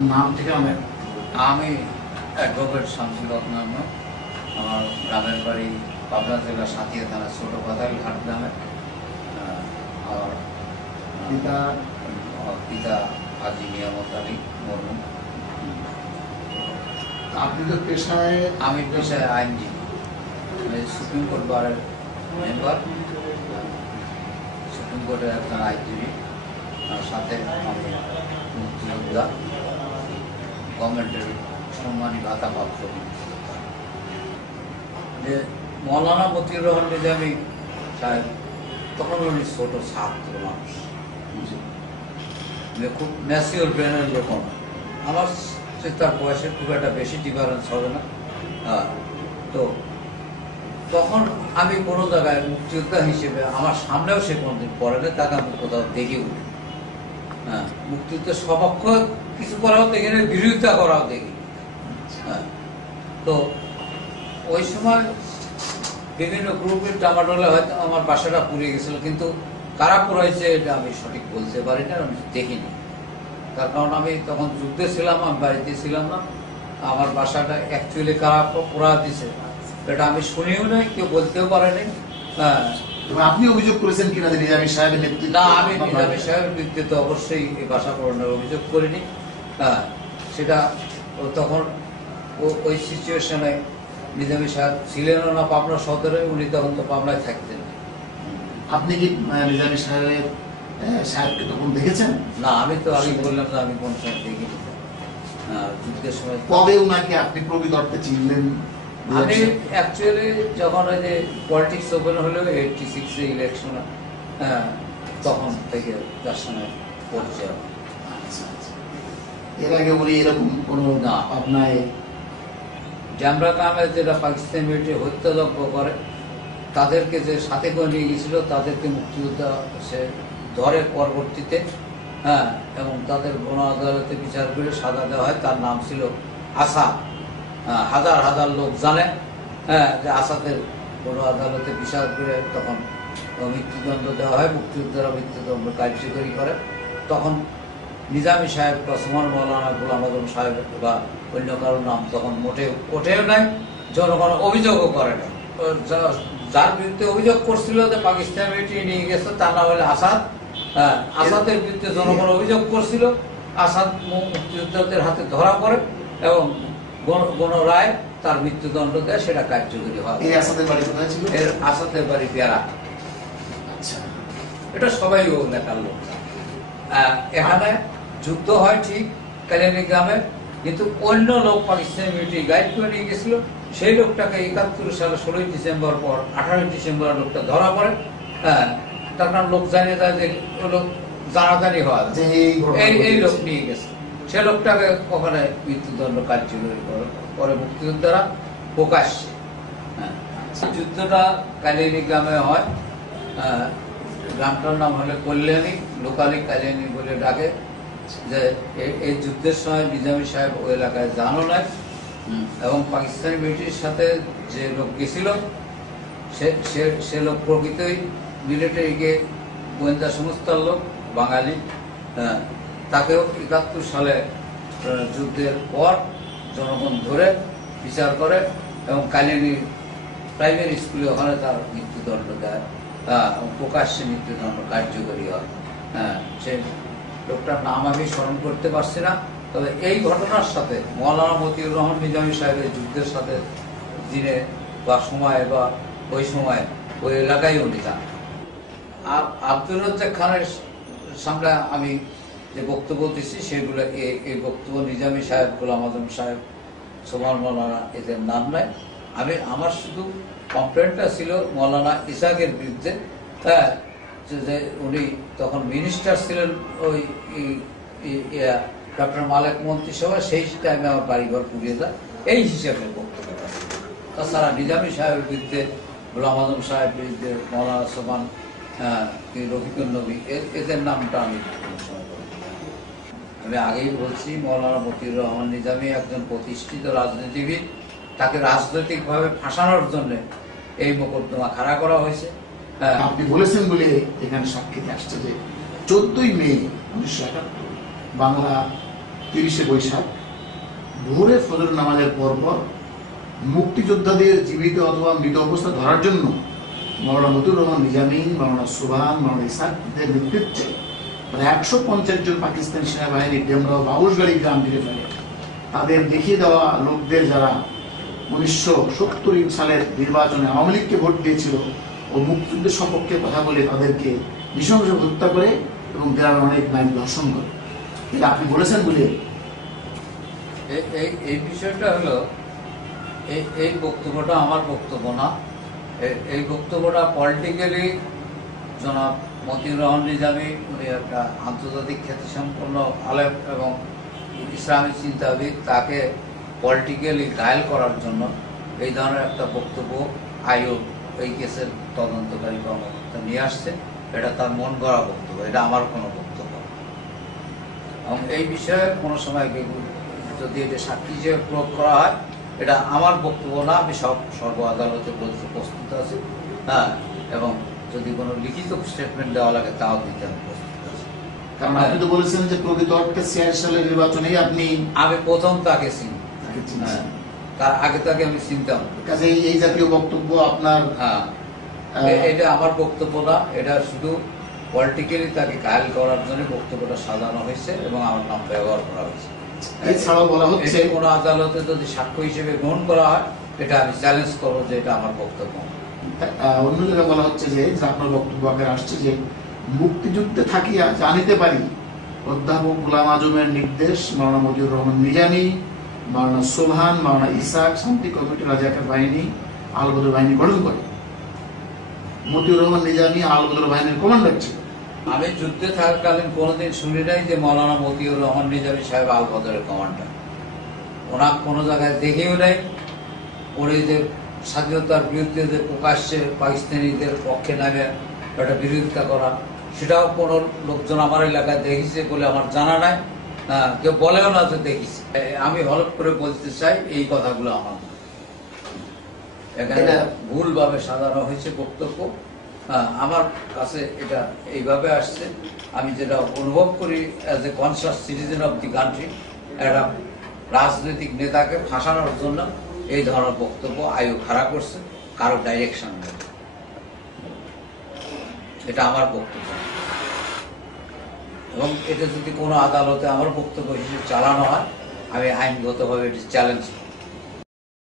नाम ठिकाना আমি অ্যাডভোকেট শামসুল হক নাম। আমার গ্রামের বাড়ি পাবনা জেলা সাঁথিয়া থানা ছোট বাদাইলঘাট গ্রামে। আর पिता পিতা হাজী নিয়ামত আলী মুর্মু। আপনি তো পেশায় আমি পেশায় আইনজীবী, সুপ্রিম কোর্ট বারের মেম্বার, সুপ্রিম কোর্টের একজন আইনজীবী। আর সাথে আমি মুক্তিযোদ্ধা, গভর্নমেন্টের সম্মানী ভাতা প্রাপ্ত। যে মৌলানা মতিউর রহমান নিজামী সাহেব তখন উনি ছোট ছাত্র মানুষ, খুব ম্যাচিওর ব্রেনের লোক। আমার তার বয়সের খুব একটা বেশি ডিফারেন্স হবে না। তো তখন আমি কোনো জায়গায় মুক্তিযোদ্ধা হিসেবে আমার সামনেও সে কোনোদিন পড়ে না, তাকে আমি কোথাও দেখি উঠি। মুক্তিযুদ্ধের সপক্ষ কিছু করাও দেখি না, বিরোধিতা করাও দেখি। তো ওই সময় বিভিন্ন গ্রুপের টামাটোলে হয়তো আমার বাসাটা পুড়ে গেছিল, কিন্তু কারা পুরাইছে এটা আমি সঠিক বলতে পারি না, আমি দেখিনি। তার কারণ আমি তখন যুদ্ধে ছিলাম, আমি বাড়িতে ছিলাম না। আমার বাসাটা অ্যাকচুয়ালি কারা পোড়া দিছে এটা আমি শুনিও নাই, কেউ বলতেও পারেনি। আপনি অভিযোগ করেছেন কিনা যে নিজামী সাহেবের নেতৃত্বে? না, আমি নিজামী সাহেবের নেতৃত্বে অবশ্যই এই বাসা পোড়ানোর অভিযোগ করিনি। সেটা তখন ওই সিচুয়েশনে নিজামী সাহেব ছিলেনও না পাবনা সদরে, উনি তখন তো পাবনায় থাকতেন। আপনি কি নিজামী সাহেবকে তখন দেখেছেন? না, আমি তো আগে বললাম যে আমি কোন সময় দেখিনি। যুদ্ধের সময় কবে উনাকে আপনি প্রকৃত অর্থে চিনলেন? আমি অ্যাকচুয়ালি যখন ওই যে পলিটিক্স ওপেন হলো 86 ইলেকশনে, তখন থেকে তার সঙ্গে পরিচয়। এর আগে উনি এরকম কোন না, আপনায় জামরা গ্রামে যেটা পাকিস্তান মিলিটারি হত্যাযজ্ঞ করে তাদেরকে যে সাথে করে নিয়ে গেছিল, তাদেরকে মুক্তিযোদ্ধা সে ধরে পরবর্তীতে, এবং তাদের গণ আদালতে বিচার করে সাজা দেওয়া হয়। তার নাম ছিল আসাদ। হাজার হাজার লোক জানে যে আসাদের গণ আদালতে বিচার করে তখন মৃত্যুদণ্ড দেওয়া হয়, মুক্তিযোদ্ধারা মৃত্যুদণ্ড কার্যকরী করে। তখন নিজামী সাহেব বা সুমন মৌলানা গোলাম আজম সাহেব বা অন্য কারোর নাম তখন ওঠেও নাই, জনগণ অভিযোগও করে না। যার বিরুদ্ধে অভিযোগ করছিল যে পাকিস্তান মিলিটারি নিয়ে গেছে, তার নাম হলো আসাদ। আসাদের বিরুদ্ধে জনগণ অভিযোগ করছিল, আসাদ মুক্তিযোদ্ধাদের হাতে ধরা পড়ে এবং গণ রায় তার মৃত্যুদণ্ড দেয়, সেটা কার্যকরী হয়। এর আসাদের বাড়ি পেয়ারা। এটা সবাই ও লেখার লোক। এখানে যুদ্ধ হয় ঠিক কালিয়ানী গ্রামে, কিন্তু অন্য লোক পাকিস্তানি মিলিটারি গাইড করে নিয়ে গেছিল। সেই লোকটাকে 71 সালে 16 ডিসেম্বর পর 18 ডিসেম্বর লোকটা ধরা পড়ে। তার কারণ লোক জানে যায় যে লোক জানাজানি হওয়া এই লোক নিয়ে গেছে। সে লোকটাকে ওখানে মৃত্যুদণ্ড কার্যকরী করে মুক্তিযোদ্ধারা প্রকাশ্যে। যুদ্ধটা কালিয়ানী গ্রামে হয়। গ্রামটার নাম হলে কল্যাণী, লোকালি কালিয়ানী বলে ডাকে। যে এই যুদ্ধের সময় নিজামী সাহেব ওই এলাকায় জানো নাই, এবং পাকিস্তানি মিলিটারির সাথে যে লোক গেছিল সে লোক প্রকৃতই মিলিটারিকে গোয়েন্দা সংস্থার লোক, বাঙালি। তাকেও 71 সালে যুদ্ধের পর জনগণ ধরে বিচার করে এবং কালিয়ানী প্রাইমারি স্কুলে ওখানে তার মৃত্যুদণ্ড দেয়, প্রকাশ্যে মৃত্যুদণ্ড কার্যকরী হয়। সে লোকটার নাম আমি স্মরণ করতে পারছি না, তবে এই ঘটনার সাথে মৌলানা মতিউর রহমান নিজামী সাহেবের যুদ্ধের সাথে দিনে বা সময় বা ওই সময় ওই এলাকায় উনি যান। আর আব্দুর রাজ্জাক খানের সামনে আমি যে বক্তব্য দিচ্ছি সেগুলো এই বক্তব্য নিজামী সাহেব, গোলাম আজম সাহেব, সুমন মৌলানা এদের নাম নেয়। আমার শুধু কমপ্লেনটা ছিল মৌলানা ইসাকের বিরুদ্ধে, যে উনি তখন মিনিস্টার ছিলেন ওই ডক্টর মালেক মন্ত্রিসভা, সেই টাইমে আমার বাড়িঘর পুড়িয়ে যায়, এই হিসেবে বক্তব্য। তাছাড়া নিজামী সাহেবের বিরুদ্ধে, গোলাম আজম সাহেবের বিরুদ্ধে, মৌলানা সোমান, রফিকুল নবী, এদের নামটা আমি আগেই বলছি। মৌলানা মতিউর রহমান নিজামী একজন প্রতিষ্ঠিত রাজনীতিবিদ, তাকে রাজনৈতিকভাবে ফাঁসানোর জন্য এই মোকদ্দমা খাড়া করা হয়েছে। আপনি বলেছেন বলে এখানে সাক্ষীতে আসছে যে 14ই মে 1971 বাংলা 30শে বৈশাখ ভোরে ফজর নামাজের পরপর মুক্তিযোদ্ধাদের জীবিত অথবা মৃত অবস্থা ধরার জন্য মাওলানা মতিউর রহমান নিজামী, মাওলানা সুবহান, মাওলানা ইসহাকদের নেতৃত্বে প্রায় 150 জন পাকিস্তানি সেনাবাহিনী ডেমরা বাউশগাড়ি গ্রাম ঘিরে ফেলে। তাদের দেখিয়ে দেওয়া লোকদের, যারা 1970 সালের নির্বাচনে আওয়ামী লীগকে ভোট দিয়েছিল ও মুক্তিযুদ্ধের সপক্ষে কথা বলে, তাদেরকে নৃশংসভাবে হত্যা করে এবং গ্রামের অনেক নারী ধর্ষণ করে। এটা আপনি বলেছেন বলে এই বিষয়টা হলো, এই বক্তব্যটা আমার বক্তব্য না। এই বক্তব্যটা পলিটিক্যালি জনাব মতিউর রহমান নিজামী, উনি একটা আন্তর্জাতিক খ্যাতিসম্পন্ন আলেম এবং ইসলামী চিন্তাবিদ, তাকে পলিটিক্যালি ঘায়েল করার জন্য এই ধরনের একটা বক্তব্য আয়োগ এই কেসের তদন্তকারী কর্মকর্তা নিয়ে আসছে। এটা তার মন গড়া বক্তব্য, এটা আমার কোনো বক্তব্য না। এবং এই বিষয়ে কোনো সময় যদি এটা সাক্ষী হিসেবে প্রয়োগ করা হয়, এটা আমার বক্তব্য না। আমি সর্ব আদালতে প্রস্তুত আছি, হ্যাঁ, এবং যদি কোনো লিখিত স্টেটমেন্ট দেওয়া লাগে তাও দিতে আমি প্রস্তুত আছি। কারণ আপনি তো বলেছেন যে প্রকৃত অর্থে 86 সালের নির্বাচনেই আমি প্রথম তাকে চিনি, তার আগে তাকে আমি চিনতাম। কাজে এই জাতীয় বক্তব্য আপনার, হ্যাঁ, এটা আমার বক্তব্য না। এটা শুধু পলিটিক্যালি তাকে ঘায়েল করার জন্য বক্তব্যটা সাজানো হয়েছে এবং আমার নাম ব্যবহার করা হয়েছে। এছাড়াও বলা হচ্ছে কোনো আদালতে যদি সাক্ষ্য হিসেবে গ্রহণ করা হয়, এটা আমি চ্যালেঞ্জ করবো যে এটা আমার বক্তব্য। অন্য জায়গায় বলা হচ্ছে যে আপনার বক্তব্য আগে আসছে যে মুক্তিযুদ্ধে থাকিয়া জানিতে পারি অধ্যাপক গোলাম আজমের নির্দেশ মাওলানা মতিউর রহমান নিজামী, মাওলানা সুবহান, মাওলানা ইসহাক শান্তি কমিটি রাজাকার বাহিনী আল বদর বাহিনী গঠন করে। মতিউর রহমান নিজামী আল বদর বাহিনীর কমান্ডার ছিল। আমি যুদ্ধে থাকাকালীন কোনোদিন শুনি নাই যে মাওলানা মতিউর রহমান নিজামী সাহেব আল বদরের কমান্ডার। ওনার কোনো জায়গায় দেখেও নাই। উনি যে স্বাধীনতার বিরুদ্ধে যে প্রকাশ্যে পাকিস্তানিদের পক্ষে নামে একটা বিরোধিতা করা, সেটাও কোনো লোকজন আমার এলাকায় দেখেছে বলে আমার জানা নাই, কেউ বলেও না যে দেখেছি। আমি হলফ করে বলতে চাই এই কথাগুলো আমার এখানে ভুলভাবে সাজানো হয়েছে বক্তব্য। আমার কাছে এটা এইভাবে আসছে। আমি যেটা অনুভব করি as a conscious citizen of the country, একটা রাজনৈতিক নেতাকে ফাঁসানোর জন্য এই ধরনের বক্তব্য আয়োগ খাড়া করছে, কারো ডাইরেকশন নেই। এটা আমার বক্তব্য এবং এটা যদি কোনো আদালতে আমার বক্তব্য হিসেবে চালানো হয়, আমি আইনগতভাবে এটি চ্যালেঞ্জ